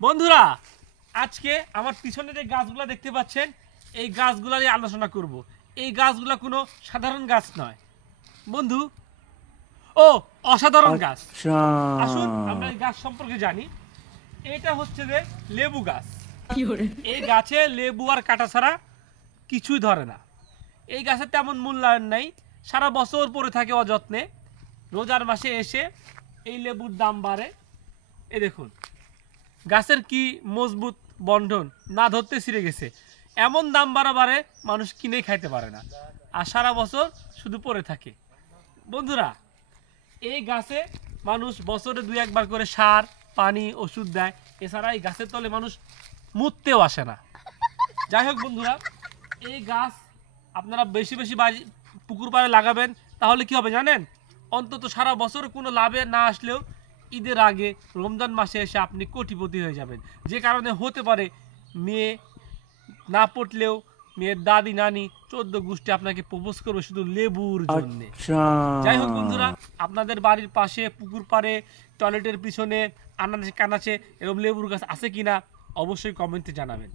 বন্ধুরা, আজকে আমার পিছনে যে গাছগুলো দেখতে পাচ্ছেন, এই গাছগুলো নিয়ে আলোচনা করব। এই গাছগুলো কোনো সাধারণ গাছ নয় বন্ধু, ও অসাধারণ গাছ। আসুন আমরা এই গাছ সম্পর্কে জানি। এটা হচ্ছে যে লেবু গাছ। এই গাছে লেবু আর কাটা ছাড়া কিছুই ধরে না। এই গাছের তেমন মূল্যায়ন নাই, সারা বছর পড়ে থাকে অযত্নে। রোজার মাসে এসে এই লেবুর দাম বাড়ে। এই দেখুন গাছের কি মজবুত বন্ধন, না ধরতে ছিঁড়ে গেছে। এমন দাম বাড়ে মানুষ কিনেই খাইতে পারে না, আর সারা বছর শুধু পড়ে থাকে। বন্ধুরা, এই গাছে মানুষ বছরে 2-1 বার করে সার পানি ওষুধ দেয়, এছাড়া এই গাছের তলে মানুষ মুততেও আসে না। যাই হোক বন্ধুরা, এই গাছ আপনারা বেশি বেশি পুকুর পাড়ে লাগাবেন, তাহলে কি হবে জানেন? অন্তত সারা বছর কোনো লাভে না আসলেও ঈদের আগে রমজান মাসে এসে আপনি কোটিপতি হয়ে যাবেন। যে কারণে হতে পারে মেয়ে না পটলেও মেয়ের দাদি নানি 14 গোষ্ঠী আপনাকে প্রপোজ করবে শুধু লেবুর জন্য। যাই হোক বন্ধুরা, আপনাদের বাড়ির পাশে পুকুর পাড়ে টয়লেটের পিছনে আনাচে কানাচে এরকম লেবুর গাছ আছে কিনা অবশ্যই কমেন্টে জানাবেন।